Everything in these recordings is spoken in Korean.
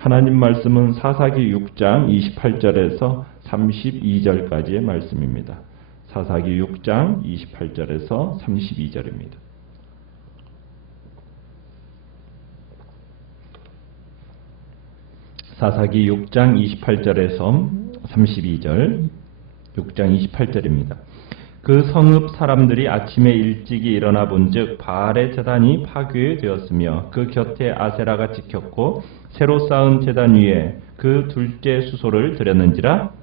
하나님 말씀은 사사기 6장 28절에서 32절까지의 말씀입니다. 사사기 6장 28절에서 32절입니다. 사사기 6장 28절에서 32절, 6장 28절입니다. 그 성읍 사람들이 아침에 일찍이 일어나 본즉 바알의 제단이 파괴되었으며 그 곁에 아세라가 찍혔고 새로 쌓은 제단 위에 그 둘째 수소를 드렸는지라.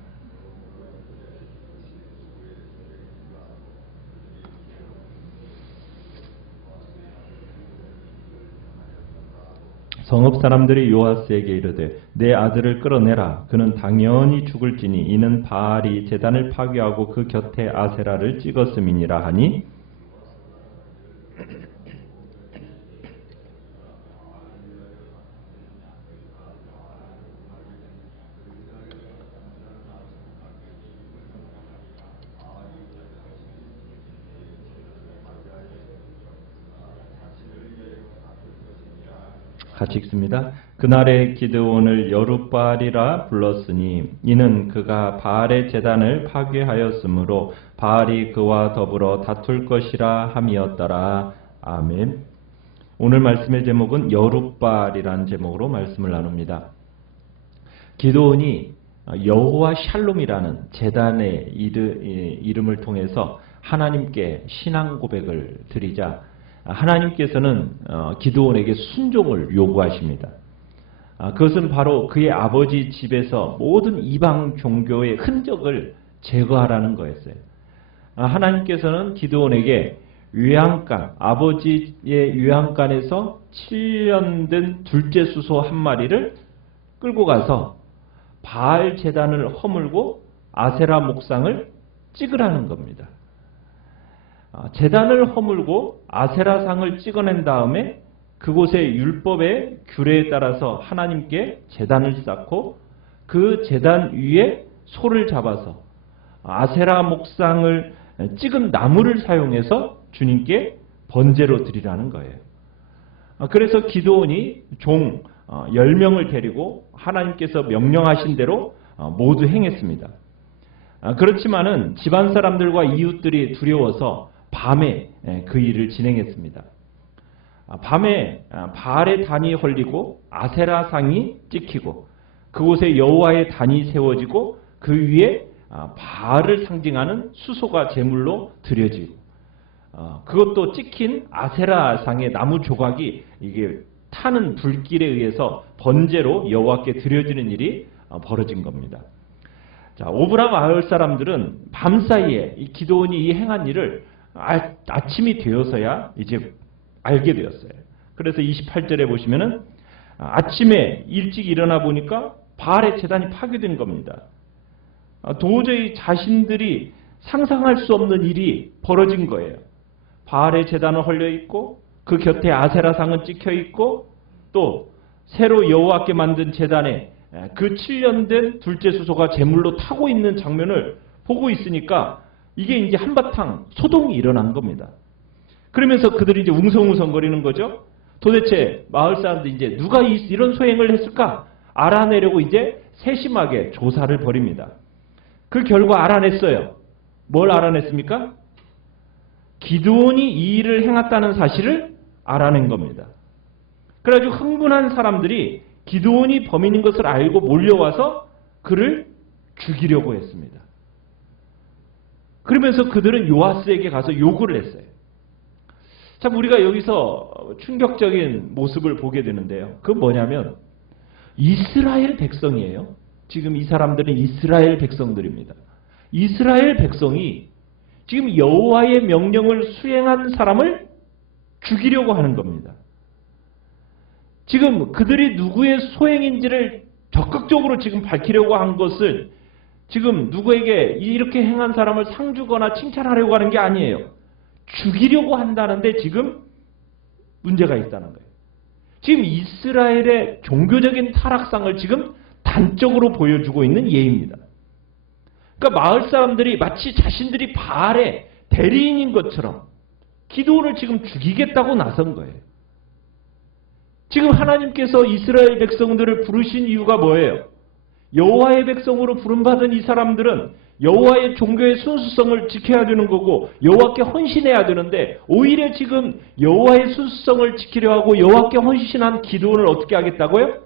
성읍 사람들이 요아스에게 이르되 내 아들을 끌어내라. 그는 당연히 죽을지니 이는 바알이 제단을 파괴하고 그 곁에 아세라를 찍었음이니라 하니 같이 읽습니다. 그날에 기드온을 여룻바알이라 불렀으니 이는 그가 바알의 제단을 파괴하였으므로 바알이 그와 더불어 다툴 것이라 함이었더라. 아멘. 오늘 말씀의 제목은 여룻바알이라는 제목으로 말씀을 나눕니다. 기드온이 여호와 샬롬이라는 제단의 이름을 통해서 하나님께 신앙 고백을 드리자 하나님께서는 기드온에게 순종을 요구하십니다. 그것은 바로 그의 아버지 집에서 모든 이방 종교의 흔적을 제거하라는 거였어요. 하나님께서는 기드온에게 외양간, 아버지의 외양간에서 7년 된 둘째 수소 한 마리를 끌고 가서 바알 제단을 허물고 아세라 목상을 찍으라는 겁니다. 제단을 허물고 아세라상을 찍어낸 다음에 그곳의 율법의 규례에 따라서 하나님께 제단을 쌓고 그 제단 위에 소를 잡아서 아세라 목상을 찍은 나무를 사용해서 주님께 번제로 드리라는 거예요. 그래서 기드온이 종 10명을 데리고 하나님께서 명령하신 대로 모두 행했습니다. 그렇지만은 집안 사람들과 이웃들이 두려워서 밤에 그 일을 진행했습니다. 밤에 바알의 단이 헐리고 아세라상이 찍히고 그곳에 여호와의 단이 세워지고 그 위에 바알을 상징하는 수소가 제물로 드려지고 그것도 찍힌 아세라상의 나무 조각이 이게 타는 불길에 의해서 번제로 여호와께 드려지는 일이 벌어진 겁니다. 자, 오브라 마을 사람들은 밤사이에 이 기드온이 이 행한 일을 아침이 되어서야 이제 알게 되었어요. 그래서 28절에 보시면은 아침에 일찍 일어나 보니까 바알의 제단이 파괴된 겁니다. 도저히 자신들이 상상할 수 없는 일이 벌어진 거예요. 바알의 제단은 헐려 있고 그 곁에 아세라상은 찍혀 있고 또 새로 여호와께 만든 제단에 그 7년 된 둘째 수소가 제물로 타고 있는 장면을 보고 있으니까 이게 이제 한바탕 소동이 일어난 겁니다. 그러면서 그들이 이제 웅성웅성거리는 거죠. 도대체 마을 사람들이 이제 누가 이런 소행을 했을까 알아내려고 이제 세심하게 조사를 벌입니다. 그 결과 알아냈어요. 뭘 알아냈습니까? 기드온이 이 일을 행했다는 사실을 알아낸 겁니다. 그래가지고 흥분한 사람들이 기드온이 범인인 것을 알고 몰려와서 그를 죽이려고 했습니다. 그러면서 그들은 요아스에게 가서 요구를 했어요. 참 우리가 여기서 충격적인 모습을 보게 되는데요. 그건 뭐냐면 이스라엘 백성이에요. 지금 이 사람들은 이스라엘 백성들입니다. 이스라엘 백성이 지금 여호와의 명령을 수행한 사람을 죽이려고 하는 겁니다. 지금 그들이 누구의 소행인지를 적극적으로 지금 밝히려고 한 것을 지금 누구에게 이렇게 행한 사람을 상 주거나 칭찬하려고 하는 게 아니에요. 죽이려고 한다는데 지금 문제가 있다는 거예요. 지금 이스라엘의 종교적인 타락상을 지금 단적으로 보여주고 있는 예입니다. 그러니까 마을 사람들이 마치 자신들이 바알의 대리인인 것처럼 기드온을 지금 죽이겠다고 나선 거예요. 지금 하나님께서 이스라엘 백성들을 부르신 이유가 뭐예요? 여호와의 백성으로 부름받은 이 사람들은 여호와의 종교의 순수성을 지켜야 되는 거고 여호와께 헌신해야 되는데 오히려 지금 여호와의 순수성을 지키려 하고 여호와께 헌신한 기드온을 어떻게 하겠다고요?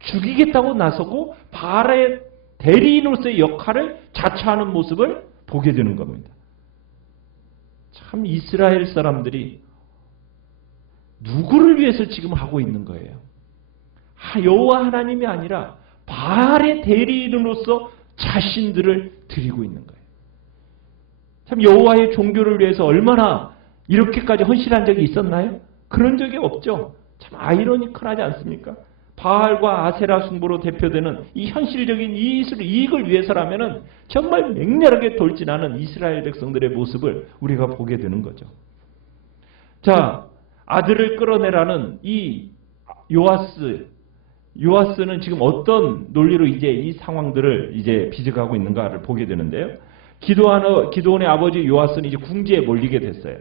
죽이겠다고 나서고 바알의 대리인으로서의 역할을 자처하는 모습을 보게 되는 겁니다. 참 이스라엘 사람들이 누구를 위해서 지금 하고 있는 거예요? 여호와 하나님이 아니라 바알의 대리인으로서 자신들을 드리고 있는 거예요. 참 여호와의 종교를 위해서 얼마나 이렇게까지 헌신한 적이 있었나요? 그런 적이 없죠. 참 아이러니컬하지 않습니까? 바알과 아세라 숭배로 대표되는 이 현실적인 이익을 위해서라면 정말 맹렬하게 돌진하는 이스라엘 백성들의 모습을 우리가 보게 되는 거죠. 자, 아들을 끌어내라는 이 요아스는 지금 어떤 논리로 이제 이 상황들을 이제 비적하고 있는가를 보게 되는데요. 기드온의 아버지 요아스는 이제 궁지에 몰리게 됐어요.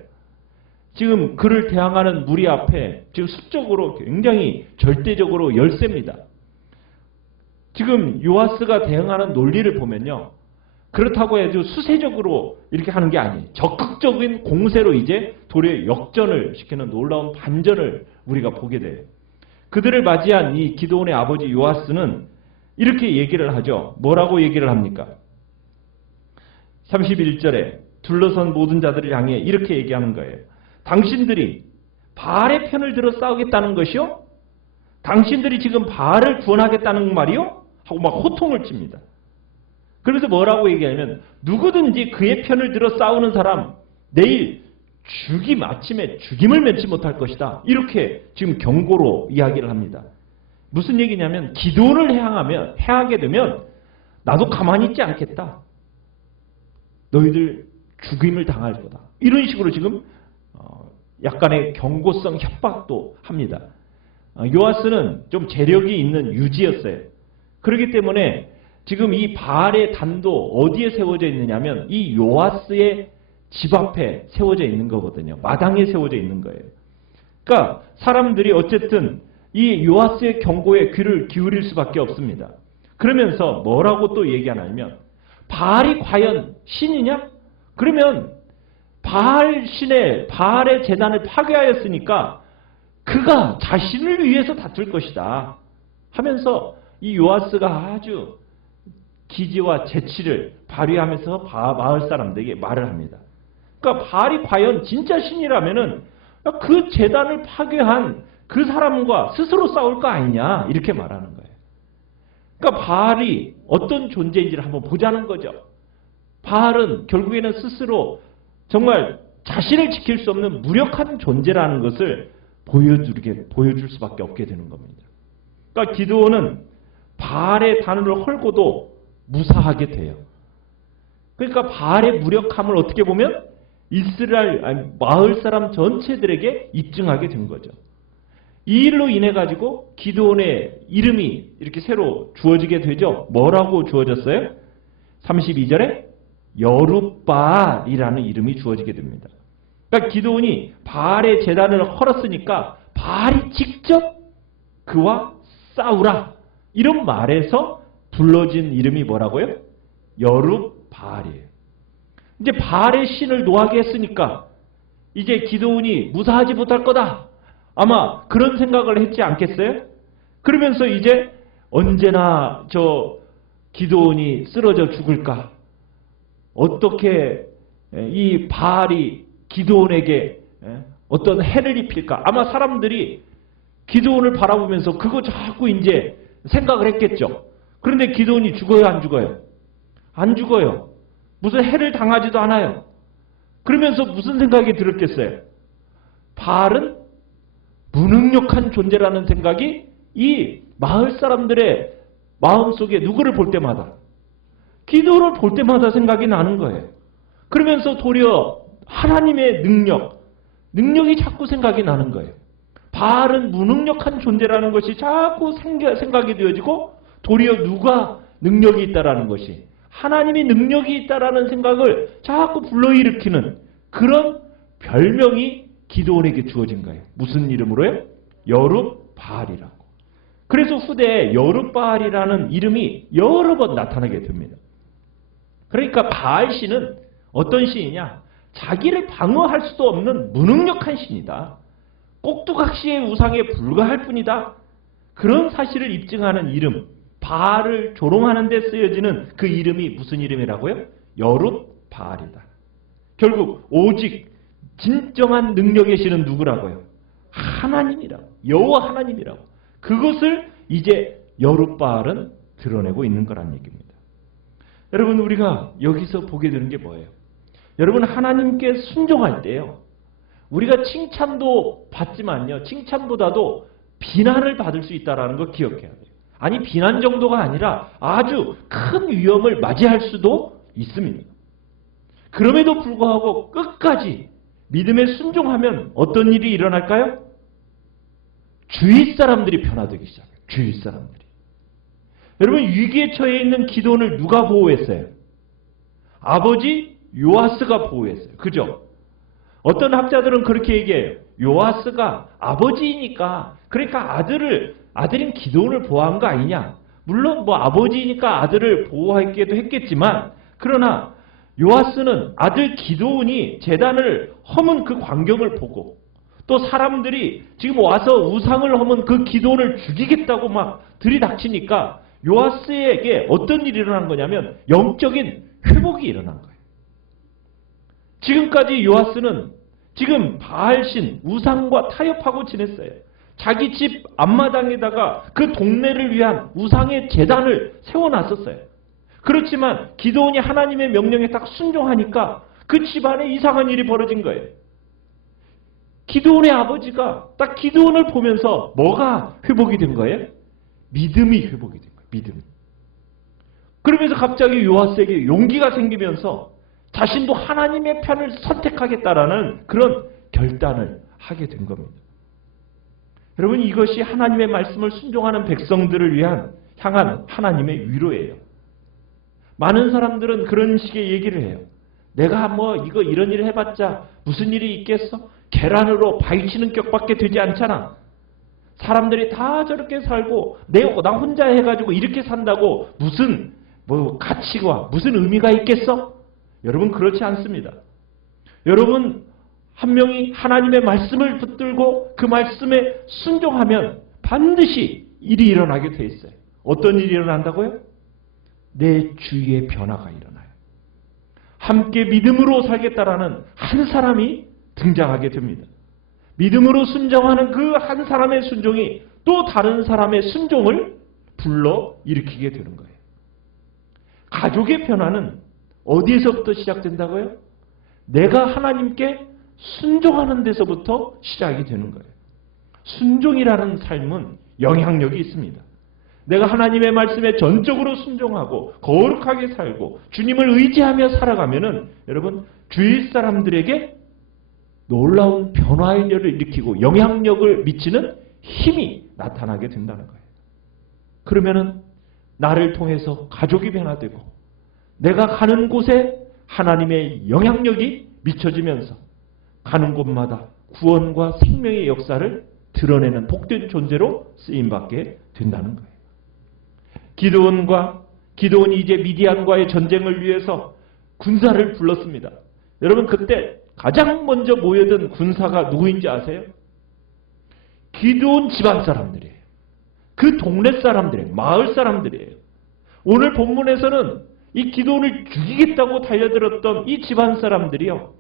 지금 그를 대항하는 무리 앞에 지금 수적으로 굉장히 절대적으로 열세입니다. 지금 요아스가 대응하는 논리를 보면요. 그렇다고 해도 수세적으로 이렇게 하는 게 아니에요. 적극적인 공세로 이제 도리어 역전을 시키는 놀라운 반전을 우리가 보게 돼요. 그들을 맞이한 이 기드온의 아버지 요아스는 이렇게 얘기를 하죠. 뭐라고 얘기를 합니까? 31절에 둘러선 모든 자들을 향해 이렇게 얘기하는 거예요. 당신들이 바알의 편을 들어 싸우겠다는 것이요? 당신들이 지금 바알을 구원하겠다는 말이요? 하고 막 호통을 칩니다. 그래서 뭐라고 얘기하냐면 누구든지 그의 편을 들어 싸우는 사람 내일 아침에 죽임을 면치 못할 것이다. 이렇게 지금 경고로 이야기를 합니다. 무슨 얘기냐면 기드온을 해하게 되면 나도 가만히 있지 않겠다. 너희들 죽임을 당할 거다. 이런 식으로 지금 약간의 경고성 협박도 합니다. 요아스는 좀 재력이 있는 유지였어요. 그렇기 때문에 지금 이 바알의 단도 어디에 세워져 있느냐면 이 요아스의 집 앞에 세워져 있는 거거든요. 마당에 세워져 있는 거예요. 그러니까 사람들이 어쨌든 이 요아스의 경고에 귀를 기울일 수밖에 없습니다. 그러면서 뭐라고 또 얘기하냐면 바알이 과연 신이냐? 그러면 바알의 제단을 파괴하였으니까 그가 자신을 위해서 다툴 것이다 하면서 이 요아스가 아주 기지와 재치를 발휘하면서 마을 사람들에게 말을 합니다. 그러니까 바알이 과연 진짜 신이라면은 그 제단을 파괴한 그 사람과 스스로 싸울 거 아니냐 이렇게 말하는 거예요. 그러니까 바알이 어떤 존재인지를 한번 보자는 거죠. 바알은 결국에는 스스로 정말 자신을 지킬 수 없는 무력한 존재라는 것을 보여줄 수밖에 없게 되는 겁니다. 그러니까 기드온은 바알의 단을 헐고도 무사하게 돼요. 그러니까 바알의 무력함을 어떻게 보면 마을 사람 전체들에게 입증하게 된 거죠. 이 일로 인해 가지고 기드온의 이름이 이렇게 새로 주어지게 되죠. 뭐라고 주어졌어요? 32절에 여룻바알이라는 이름이 주어지게 됩니다. 그러니까 기드온이 바알의 제단을 헐었으니까 바알이 직접 그와 싸우라 이런 말에서 불러진 이름이 뭐라고요? 여룻바알이에요. 이제 바알의 신을 노하게 했으니까 이제 기드온이 무사하지 못할 거다. 아마 그런 생각을 했지 않겠어요? 그러면서 이제 언제나 기드온이 쓰러져 죽을까? 어떻게 이 바알이 기드온에게 어떤 해를 입힐까? 아마 사람들이 기드온을 바라보면서 그거 자꾸 이제 생각을 했겠죠. 그런데 기드온이 죽어요, 안 죽어요? 안 죽어요. 무슨 해를 당하지도 않아요. 그러면서 무슨 생각이 들었겠어요? 바알은 무능력한 존재라는 생각이 이 마을 사람들의 마음속에 누구를 볼 때마다 기드온을 볼 때마다 생각이 나는 거예요. 그러면서 도리어 하나님의 능력이 자꾸 생각이 나는 거예요. 바알은 무능력한 존재라는 것이 자꾸 생각이 되어지고 도리어 누가 능력이 있다라는 것이 하나님이 능력이 있다라는 생각을 자꾸 불러일으키는 그런 별명이 기드온에게 주어진 거예요. 무슨 이름으로요? 여룻바알. 바알이라고. 그래서 후대에 여룻바알이라는 이름이 여러 번 나타나게 됩니다. 그러니까 바알 신은 어떤 신이냐? 자기를 방어할 수도 없는 무능력한 신이다. 꼭두각시의 우상에 불과할 뿐이다. 그런 사실을 입증하는 이름, 바알을 조롱하는 데 쓰여지는 그 이름이 무슨 이름이라고요? 여룻바알이다. 결국 오직 진정한 능력의 신은 누구라고요? 하나님이라고. 여호와 하나님이라고. 그것을 이제 여룻바알은 드러내고 있는 거란 얘기입니다. 여러분, 우리가 여기서 보게 되는 게 뭐예요? 여러분, 하나님께 순종할 때요, 우리가 칭찬도 받지만요, 칭찬보다도 비난을 받을 수 있다는 거 기억해야 돼요. 아니, 비난 정도가 아니라 아주 큰 위험을 맞이할 수도 있습니다. 그럼에도 불구하고 끝까지 믿음에 순종하면 어떤 일이 일어날까요? 주위 사람들이 변화되기 시작해요. 주위 사람들이. 여러분, 위기에 처해 있는 기드온을 누가 보호했어요? 아버지 요아스가 보호했어요. 그죠? 어떤 학자들은 그렇게 얘기해요. 요아스가 아버지이니까, 그러니까 아들인 기드온을 보호한 거 아니냐. 물론 뭐 아버지니까 아들을 보호하기도 했겠지만, 그러나 요아스는 아들 기드온이 제단을 허문 그 광경을 보고, 또 사람들이 지금 와서 우상을 허문 그 기드온을 죽이겠다고 막 들이닥치니까 요아스에게 어떤 일이 일어난 거냐면 영적인 회복이 일어난 거예요. 지금까지 요아스는 지금 바알신, 우상과 타협하고 지냈어요. 자기 집 앞마당에다가 그 동네를 위한 우상의 제단을 세워놨었어요. 그렇지만 기드온이 하나님의 명령에 딱 순종하니까 그 집안에 이상한 일이 벌어진 거예요. 기드온의 아버지가 딱 기드온을 보면서 뭐가 회복이 된 거예요? 믿음이 회복이 된 거예요. 믿음. 그러면서 갑자기 요아스에게 용기가 생기면서 자신도 하나님의 편을 선택하겠다라는 그런 결단을 하게 된 겁니다. 여러분, 이것이 하나님의 말씀을 순종하는 백성들을 향한 하나님의 위로예요. 많은 사람들은 그런 식의 얘기를 해요. 내가 뭐 이런 일을 해봤자 무슨 일이 있겠어? 계란으로 바위치는 격밖에 되지 않잖아. 사람들이 다 저렇게 살고 나 혼자 해가지고 이렇게 산다고 무슨 가치가 무슨 의미가 있겠어? 여러분, 그렇지 않습니다. 여러분, 한 명이 하나님의 말씀을 붙들고 그 말씀에 순종하면 반드시 일이 일어나게 돼 있어요. 어떤 일이 일어난다고요? 내 주위에 변화가 일어나요. 함께 믿음으로 살겠다라는 한 사람이 등장하게 됩니다. 믿음으로 순종하는 그 한 사람의 순종이 또 다른 사람의 순종을 불러 일으키게 되는 거예요. 가족의 변화는 어디에서부터 시작된다고요? 내가 하나님께 순종하는 데서부터 시작이 되는 거예요. 순종이라는 삶은 영향력이 있습니다. 내가 하나님의 말씀에 전적으로 순종하고 거룩하게 살고 주님을 의지하며 살아가면은 여러분, 주위 사람들에게 놀라운 변화를 일으키고 영향력을 미치는 힘이 나타나게 된다는 거예요. 그러면은 나를 통해서 가족이 변화되고 내가 가는 곳에 하나님의 영향력이 미쳐지면서 가는 곳마다 구원과 생명의 역사를 드러내는 복된 존재로 쓰임받게 된다는 거예요. 기드온이 이제 미디안과의 전쟁을 위해서 군사를 불렀습니다. 여러분, 그때 가장 먼저 모여든 군사가 누구인지 아세요? 기드온 집안 사람들이에요. 그 동네 사람들이에요. 마을 사람들이에요. 오늘 본문에서는 이 기드온을 죽이겠다고 달려들었던 이 집안 사람들이요,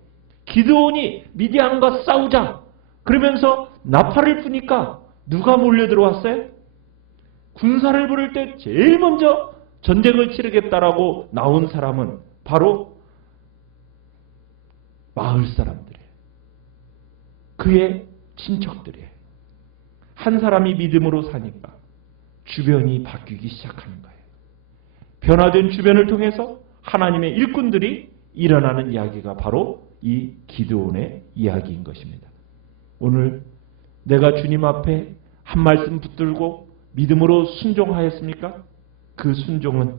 기드온이 미디안과 싸우자 그러면서 나팔을 푸니까 누가 몰려들어왔어요? 군사를 부를 때 제일 먼저 전쟁을 치르겠다라고 나온 사람은 바로 마을 사람들이에요. 그의 친척들이에요. 한 사람이 믿음으로 사니까 주변이 바뀌기 시작하는 거예요. 변화된 주변을 통해서 하나님의 일꾼들이 일어나는 이야기가 바로 이 기드온의 이야기인 것입니다. 오늘 내가 주님 앞에 한 말씀 붙들고 믿음으로 순종하였습니까? 그 순종은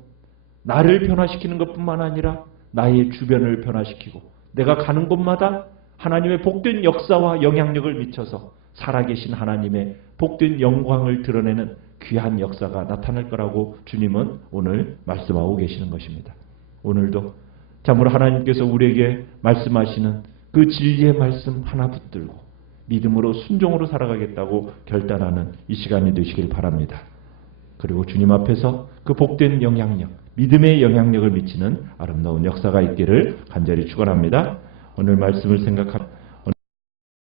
나를 변화시키는 것뿐만 아니라 나의 주변을 변화시키고 내가 가는 곳마다 하나님의 복된 역사와 영향력을 미쳐서 살아계신 하나님의 복된 영광을 드러내는 귀한 역사가 나타날 거라고 주님은 오늘 말씀하고 계시는 것입니다. 오늘도 참으로 하나님께서 우리에게 말씀하시는 그 진리의 말씀 하나 붙들고 믿음으로 순종으로 살아가겠다고 결단하는 이 시간이 되시길 바랍니다. 그리고 주님 앞에서 그 복된 영향력, 믿음의 영향력을 미치는 아름다운 역사가 있기를 간절히 축원합니다. 오늘 말씀을 생각합니다.